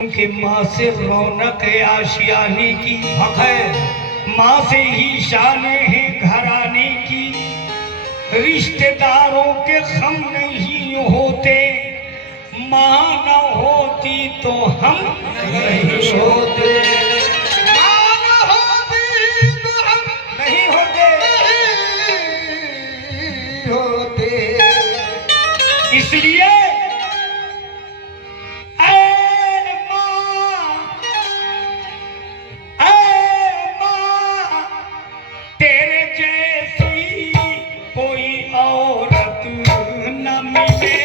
कि माँ से रौनक है आशियाने की, हक है माँ से ही शान है घराने की। रिश्तेदारों के खम नहीं होते, माँ न होती तो हम नहीं होते। माँ न होती तो हम नहीं होते, नहीं होते। इसलिए तेरे जैसी कोई औरत न मिले,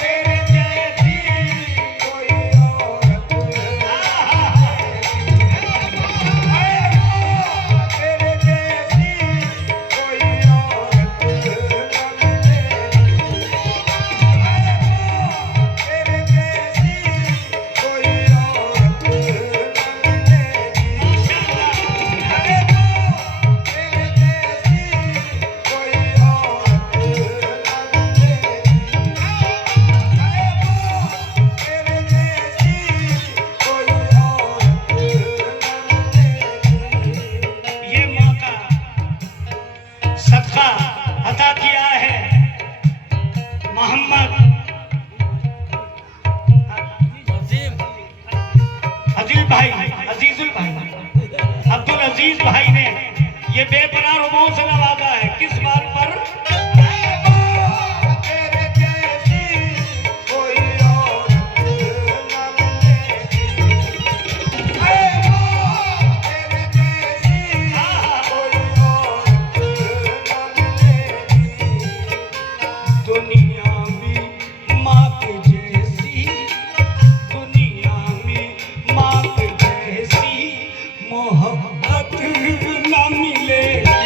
तेरे जैसी कोई औरत, तेरे जैसी कोई औरत न मिले, तेरे जैसी कोई औरत न मिले। ये माँ का सदका अता किया है मोहम्मद अजीजुल भाई अब्दुल अजीज भाई ने ये बेपनाह रुबाओं से नवाजा है। किस बात पर? तेरे जैसी कोई औरत न मिलेगी, तेरे जैसी कोई औरत न मिलेगी। दुनिया में माँ के जैसी, दुनिया में माँ के जैसी मोहब्बत न मिलेगी।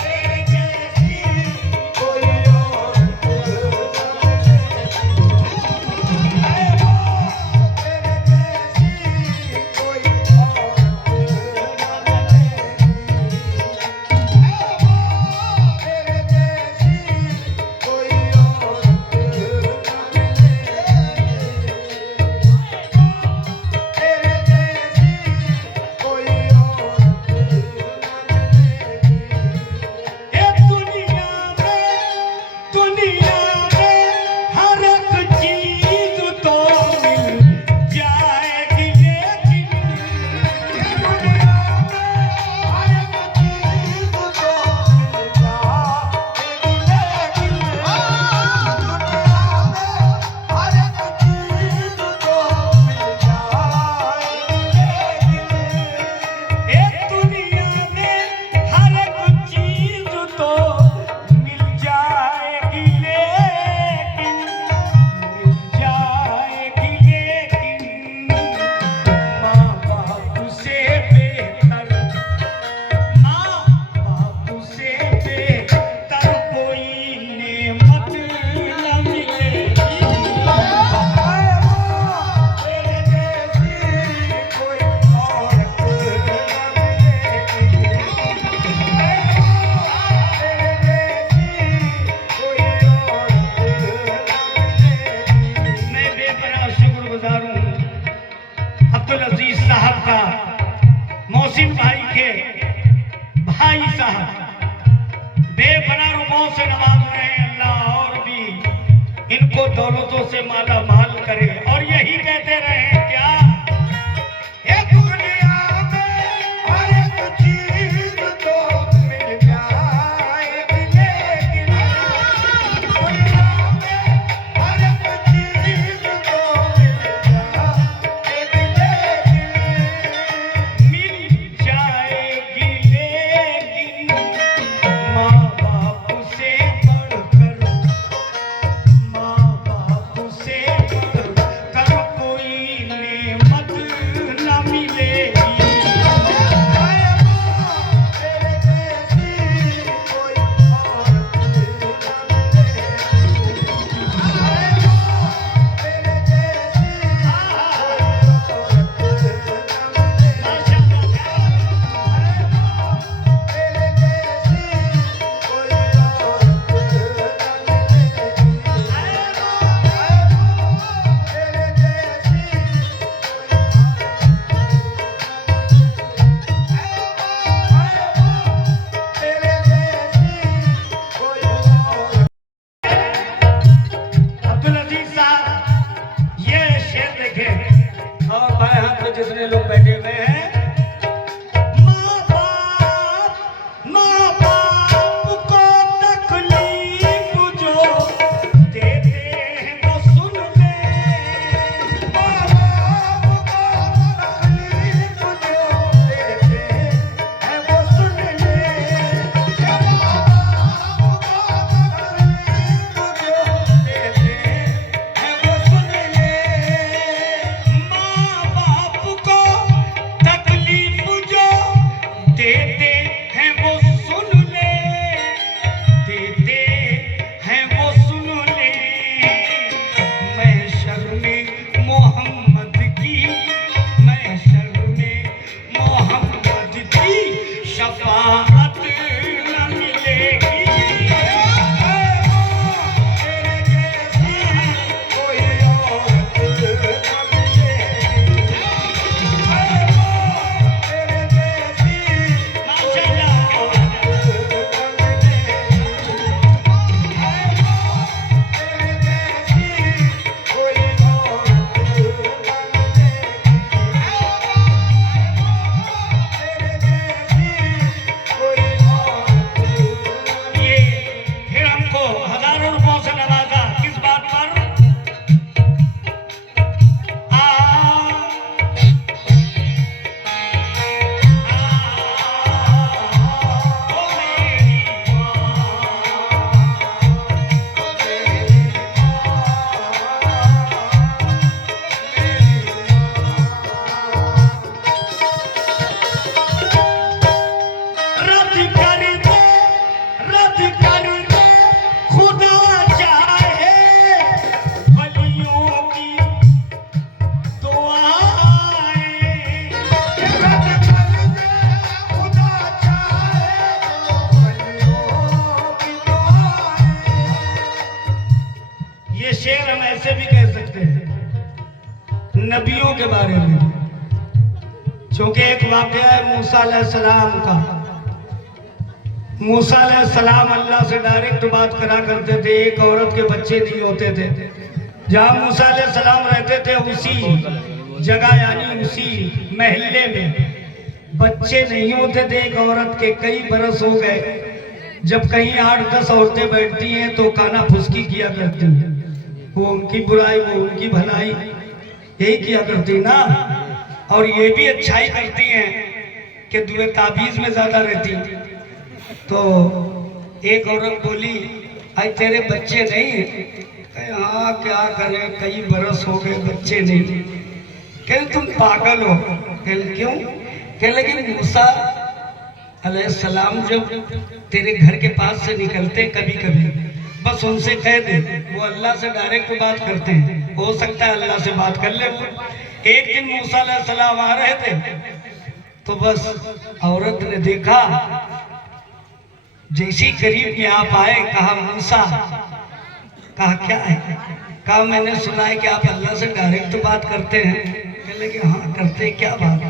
तेरे जैसी कोई औरत न मिलेगी, तेरे जैसी कोई औरत न मिलेगी, तेरे जैसी कोई औरत न मिलेगी, तेरे जैसी कोई औरत न मिलेगी। ये दुनिया में हर एक चीज तो मिल जाएगी, लेकिन ये दुनिया में हर एक चीज तो मिल जाएगी, लेकिन दुनिया में हर एक चीज तो मिल जाएगी, लेकिन ये दुनिया में हर एक चीज तो मिल जाएगी, लेकिन मिल जाएगी, लेकिन माँ बाप से बेहतर, माँ बाप से बेहतर कोई नेमत न मिलेगी। तेरे जैसी कोई औरत न मिलेगी, तेरे जैसी कोई औरत न मिलेगी। मैं बेपनाह शुक्रगुजार हूँ अब्दुल अजीज साहब का, मोहसिन भाई के भाई साहब बेपनाह रुबाओं से नवाज रहे हैं। अल्लाह और भी इनको दौलतों से माला माल करे और यही कहते रहे क्या? ये दुनिया में हर एक चीज तो मिल जाएगी, लेकिन दुनिया में हर एक चीज तो मिल जाएगी, लेकिन माँ बाप से बढ़कर, माँ बाप से बढ़कर कोई ये शेर हम ऐसे भी कह सकते हैं नबियों के बारे में, क्योंकि एक वाकया है मूसा अलैहिस्सलाम का। मूसा अलैहिस्सलाम अल्लाह से डायरेक्ट बात करा करते थे, एक औरत के बच्चे नहीं होते थे। जहाँ मूसा अलैहिस्सलाम रहते थे उसी जगह यानी उसी महल्ले में बच्चे नहीं होते थे एक औरत के। कई बरस हो गए, जब कहीं 8-10 औरतें बैठती हैं तो काना फुसकी किया करती हैं, वो उनकी बुराई वो उनकी भलाई यही किया करती ना। और ये भी अच्छाई करती हैं कि दुए ताबीज में ज्यादा रहती। तो एक औरत बोली आज तेरे बच्चे नहीं हैं? कहे हाँ क्या करें, कई बरस हो गए बच्चे नहीं। कहे तुम पागल हो। कहे क्यों? कहे लगी मूसा अलैहिस्सलाम जब तेरे घर के पास से निकलते कभी कभी बस उनसे कह दे, वो अल्लाह से डायरेक्ट बात करते हैं, हो सकता है अल्लाह से बात कर ले। एक दिन मूसा अलैहिस्सलाम आ रहे थे तो बस औरत ने देखा, जैसे ही करीब में आप आए कहा मूसा, कहा क्या है? कहा मैंने सुना है कि आप अल्लाह से डायरेक्ट बात करते हैं। कहले कि हाँ करते, क्या बात?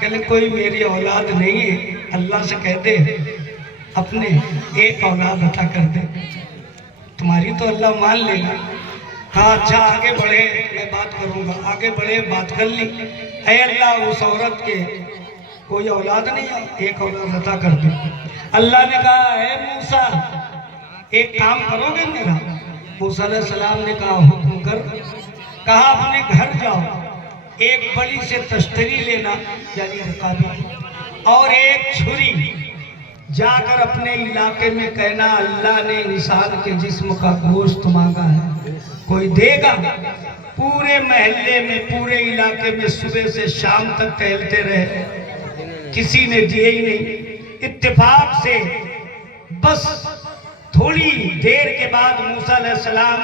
कहले कोई मेरी औलाद नहीं है, अल्लाह से कह दे अपने एक औलाद अता कर दे, तुम्हारी तो अल्लाह मान लेगा। हाँ अच्छा आगे बढ़े, मैं बात करूँगा। आगे बढ़े, बात कर ली। ऐ अल्लाह उस औरत के कोई औलाद नहीं है, एक औलाद अता कर दे। अल्लाह ने कहा है मूसा एक काम करोगे मेरा? मूसा अलैहिस्सलाम ने कहा हुक्म कर। कहा अपने घर जाओ, एक बड़ी से तश्तरी लेना यानी रकाबी और एक छुरी, जाकर अपने इलाके में कहना अल्लाह ने इंसान के जिस्म का गोश्त मांगा है, कोई देगा? पूरे महल्ले में पूरे इलाके में सुबह से शाम तक टहलते रहे, किसी ने दिए ही नहीं। इत्तेफाक से बस थोड़ी देर के बाद मूसा अलैहिस्सलाम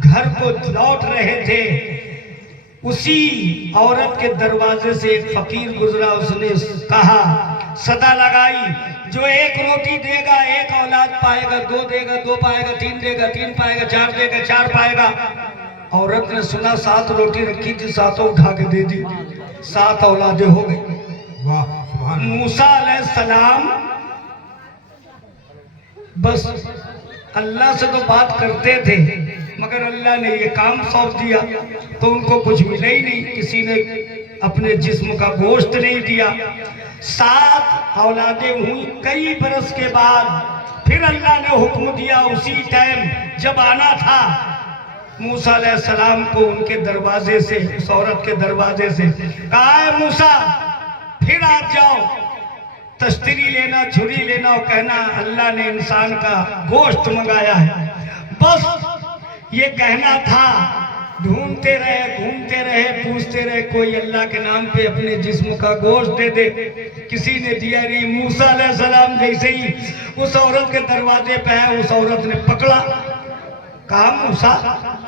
घर को लौट रहे थे, उसी औरत के दरवाजे से एक फकीर गुजरा। उसने कहा, सदा लगाई, जो एक रोटी देगा एक औलाद पाएगा, दो देगा दो पाएगा, तीन देगा तीन पाएगा, चार देगा चार पाएगा। औरत ने सुना 7 रोटी रखी थी, 7 उठा के दे दी, 7 औलादे हो गई। वाह! मूसा अलैहिस्सलाम बस अल्लाह से तो बात करते थे, मगर अल्लाह ने ये काम सौंप दिया तो उनको कुछ मिला ही नहीं, किसी ने अपने जिस्म का गोश्त नहीं दिया। 7 औलादें हुई। कई बरस के बाद फिर अल्लाह ने हुक्म दिया, उसी टाइम जब आना था मूसा अलैहिस्सलाम को उनके दरवाजे से, उस औरत के दरवाजे से कहा है मूसा फिर आ जाओ, तश्तरी लेना, छुरी लेना और कहना अल्लाह ने इंसान का गोश्त मंगाया है। बस ये कहना था। ढूंढते रहे, घूमते रहे, पूछते रहे, कोई अल्लाह के नाम पे अपने जिस्म का गोश्त दे दे, किसी ने दिया नहीं। मूसा अलैहिस्सलाम जैसे ही उस औरत के दरवाजे पे आए, उस औरत ने पकड़ा, कहा मूसा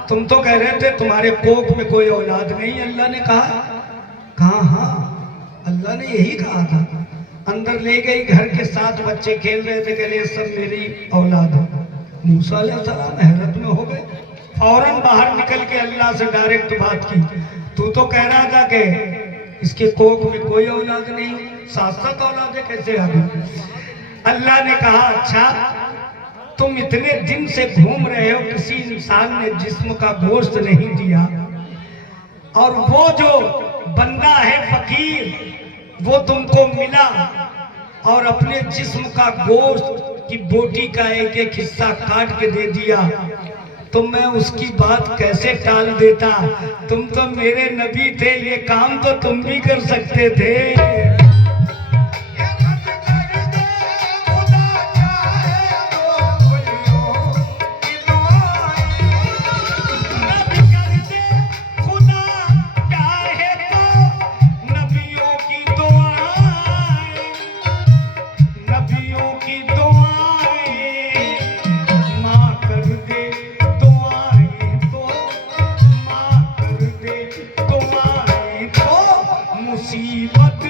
तुम तो कह रहे थे तुम्हारे कोख में कोई औलाद नहीं, अल्लाह ने कहा हाँ अल्लाह ने यही कहा था। अंदर ले गई, घर के 7 बच्चे खेल रहे थे, कह रहे सब मेरी औलाद है। मूसा अलैहिस्सलाम हैरत में हो गए, फौरन बाहर निकल के अल्लाह से डायरेक्ट बात की, तू तो कह रहा था कि इसके कोख में कोई औलाद नहीं, 7 औलादें कैसे आ गई? अल्लाह ने कहा अच्छा तुम इतने दिन से घूम रहे हो, किसी इंसान ने जिस्म का गोश्त नहीं दिया, और वो जो बंदा है फकीर वो तुमको मिला और अपने जिस्म का गोश्त की बोटी का एक एक हिस्सा काट के दे दिया, तो मैं उसकी बात कैसे टाल देता? तुम तो मेरे नबी थे, ये काम तो तुम भी कर सकते थे। मुसीबत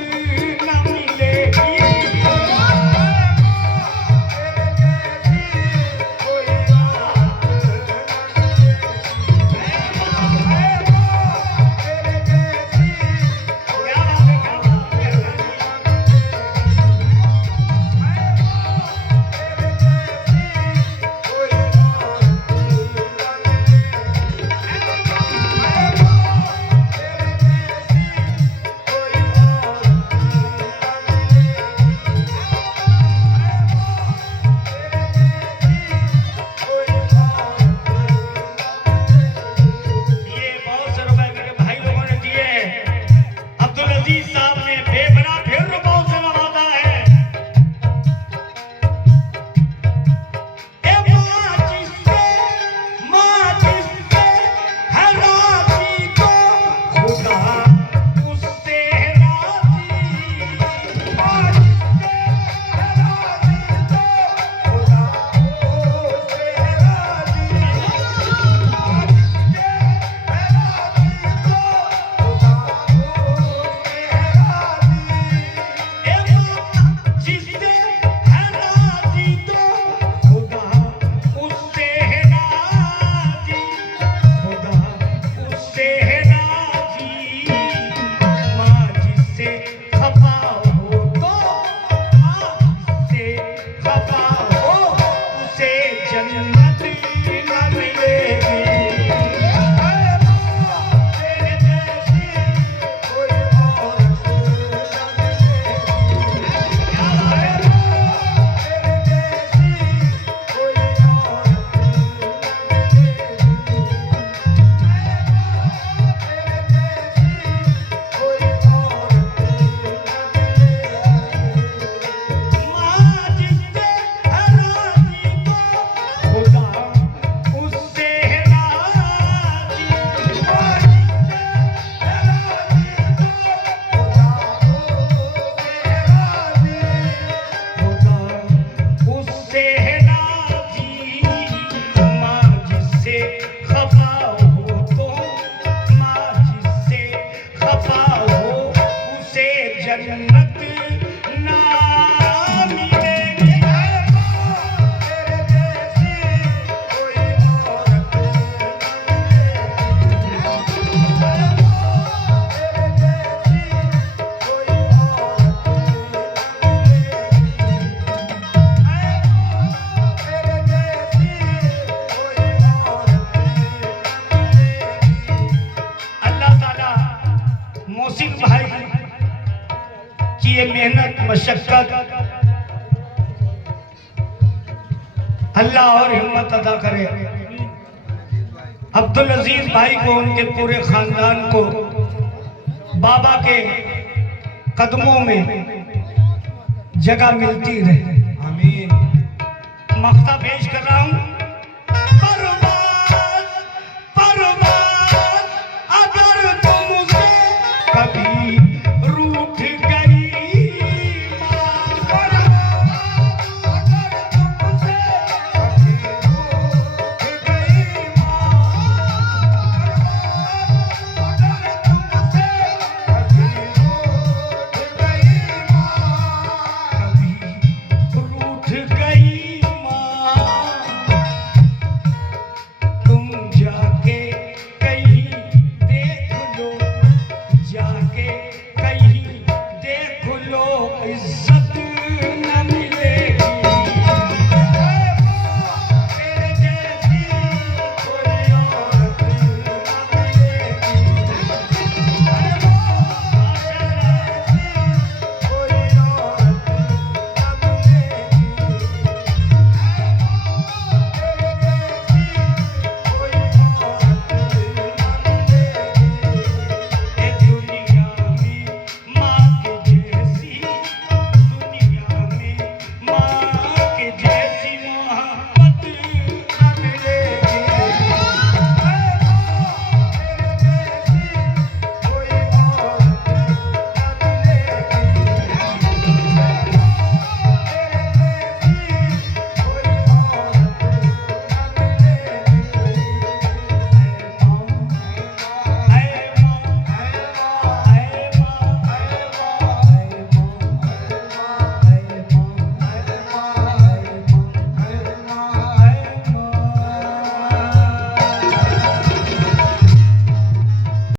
ये मेहनत मशक्कत अल्लाह और हिम्मत अदा करे। अब्दुल अजीज भाई को, उनके पूरे खानदान को बाबा के कदमों में जगह मिलती रहे। आमीन। मख्ता पेश कर रहा हूँ।